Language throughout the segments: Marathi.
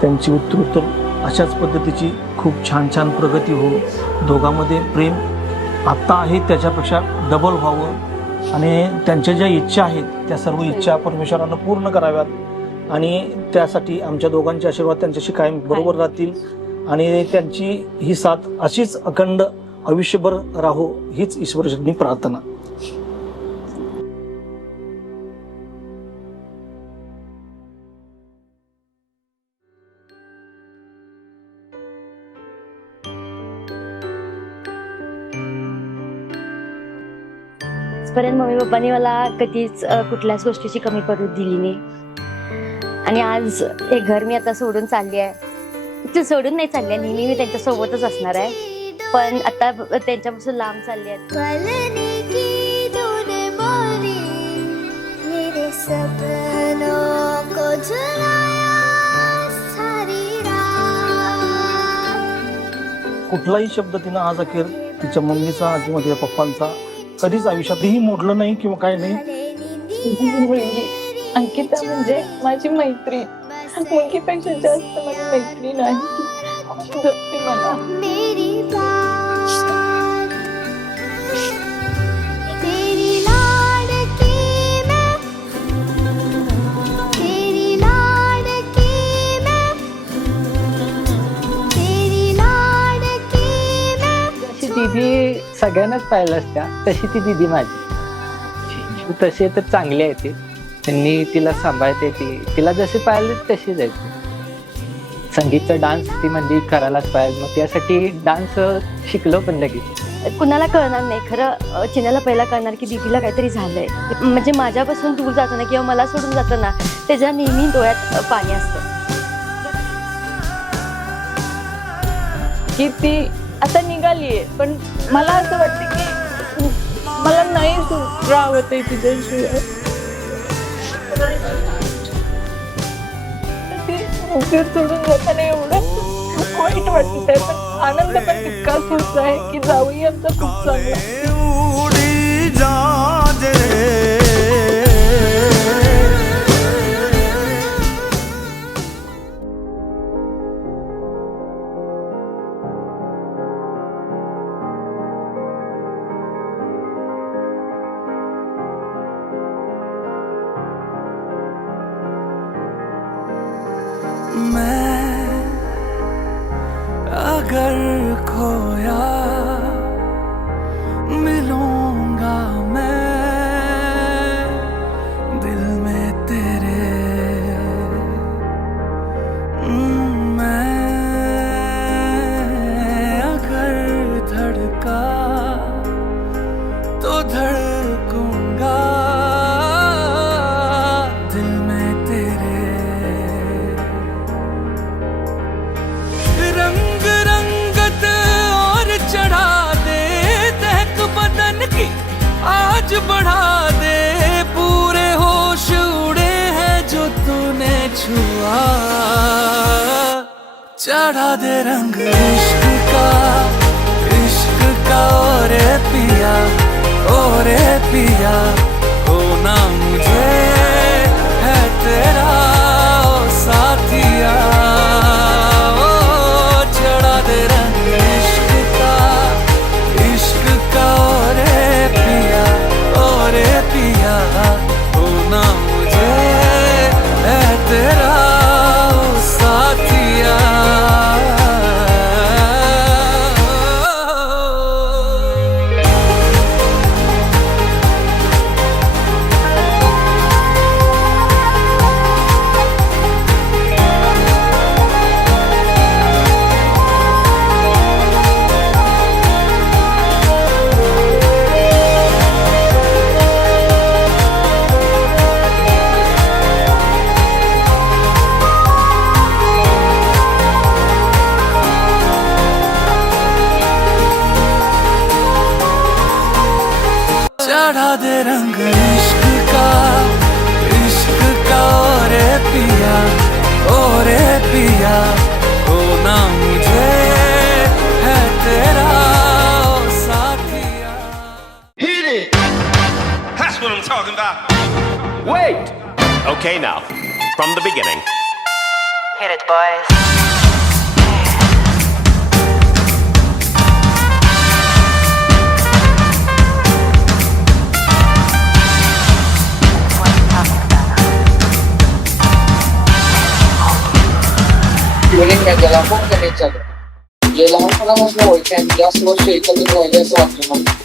त्यांची उत्तरोत्तर अशाच पद्धतीची खूप छान छान प्रगती हो, दोघांमध्ये प्रेम आत्ता आहे त्याच्यापेक्षा डबल व्हावं आणि त्यांच्या ज्या इच्छा आहेत त्या सर्व इच्छा परमेश्वरानं पूर्ण कराव्यात आणि त्यासाठी आमच्या दोघांचे आशीर्वाद त्यांच्याशी कायम बरोबर राहतील आणि त्यांची ही साथ अशीच अखंड आयुष्यभर राहो हीच ईश्वराची प्रार्थना. आजपर्यंत मम्मी पप्पांनी मला कधीच कुठल्याच गोष्टीची कमी पडू दिली नाही आणि आज हे घर मी आता सोडून चालली आहे. ते सोडून नाही चालली आहे, नेहमी मी त्यांच्या सोबतच असणार आहे, पण आता त्यांच्यापासून लांब चालली आहे. कुठलाही शब्द तिनं आज अखेर तिच्या मम्मीचा किंवा तिच्या पप्पांचा कधीच आयुष्यातही मोडलं नाही किंवा काय नाही. अंकिता म्हणजे माझी मैत्रीण, मुलगीपेक्षा जास्त माझी मैत्रीण आहे. जपते मला. दीदी सगळ्यांनाच पाहिलं असत्या तशी ती दीदी माझी. तसे तर चांगली आहे ती, त्यांनी तिला सांभाळते, तिला जसे पाहिजे तशीच आहे. संगीतचा डान्स ती म्हणजे करायलाच पाहिजे, मग त्यासाठी डान्स शिकलो पण लगेच. कुणाला कळणार नाही खरं, चिन्याला पहिला कळणार की दीदीला काहीतरी झालंय, म्हणजे माझ्यापासून दूर जातो ना किंवा मला सोडून जातो ना त्याच्या नेहमी डोळ्यात पाणी असतं. की ती आता निघालीये, पण मला असं वाटतं की मला नाही राहत आहे तिच्याशिवाय. ती सोडून जाताना एवढं वाईट वाटत आहे, पण आनंद पण तितकाच होत आहे की जाऊही आमचा खूप चांगला. मैं अगर खोया मिलूंगा मैं दिल में तेरे. मैं अगर धड़का तो धड़कूंगा दिल में तेरे. रंग रंगत और चढ़ा दे तहक बदन की आज बढ़ा दे. पूरे होश उड़े हैं जो तूने छुआ. चढ़ा दे रंग इश्क का ओरे पिया होना मुझे है तेरा ओ साथिया. इश्क का ओरे पिया होना Wait! Okay, now, from the beginning. Hit it, boys. Tuning ज्याला फोन करायचं जे लहानपणापासून ओळखी आणि जास्त वर्ष एकत्र राहिले असं वाटतं मला.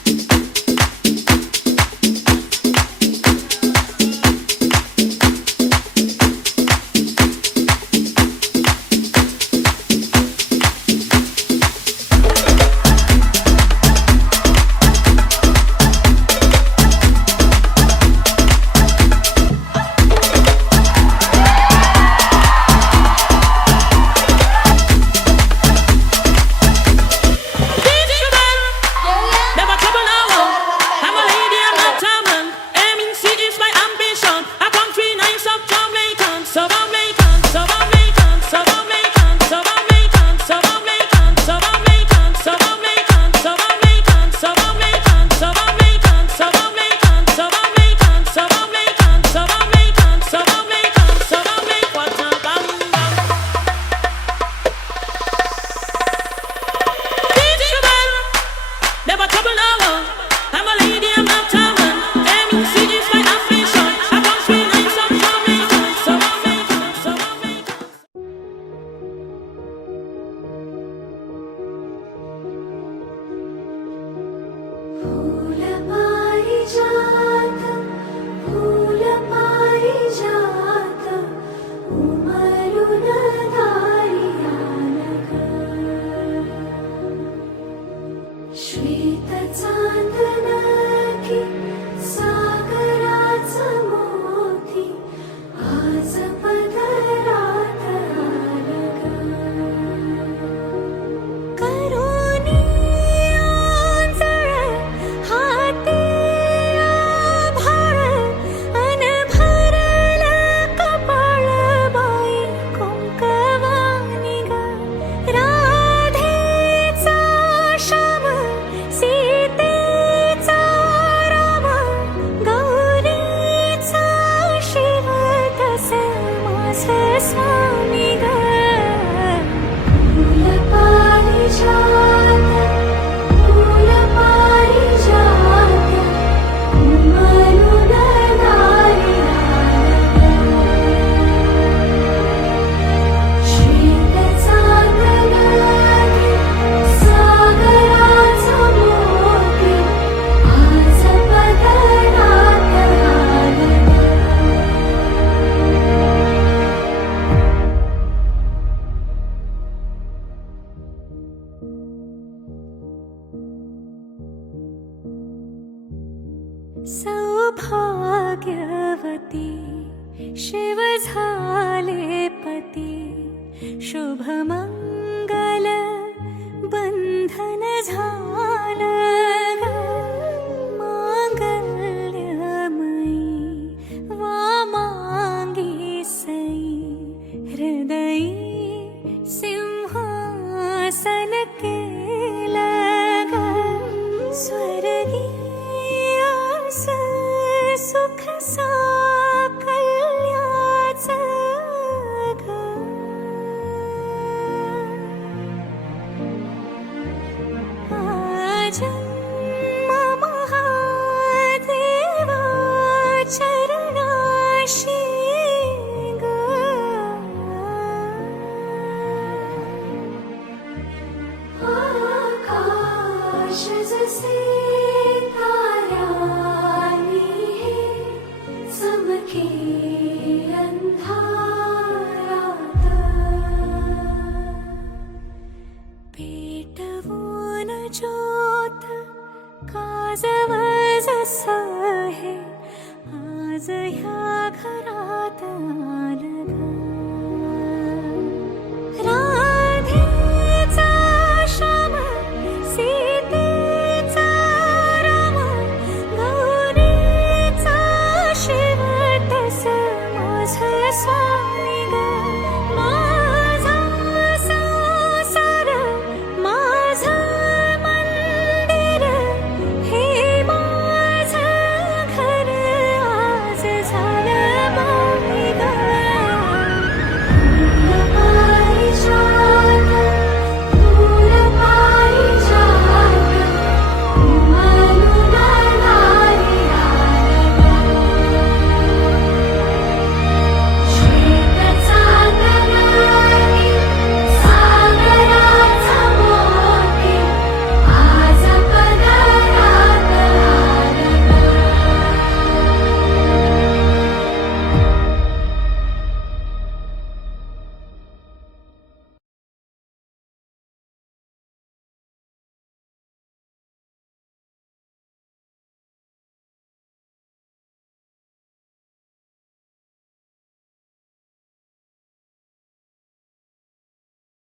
सौभाग्यवती शिव झाले पती शुभमंगल बंधन झालं मांगल्यमयी वामांगी सई हृदयी सिंहासन केलं स्वर्गीय सुख साकल्याचं जन्म महादेवा चरणाशी आकाश जसे ताऱ्यांनी हे चमके अंधारात पेटवून ज्योत काजवज सहे आज ह्या घरात आलं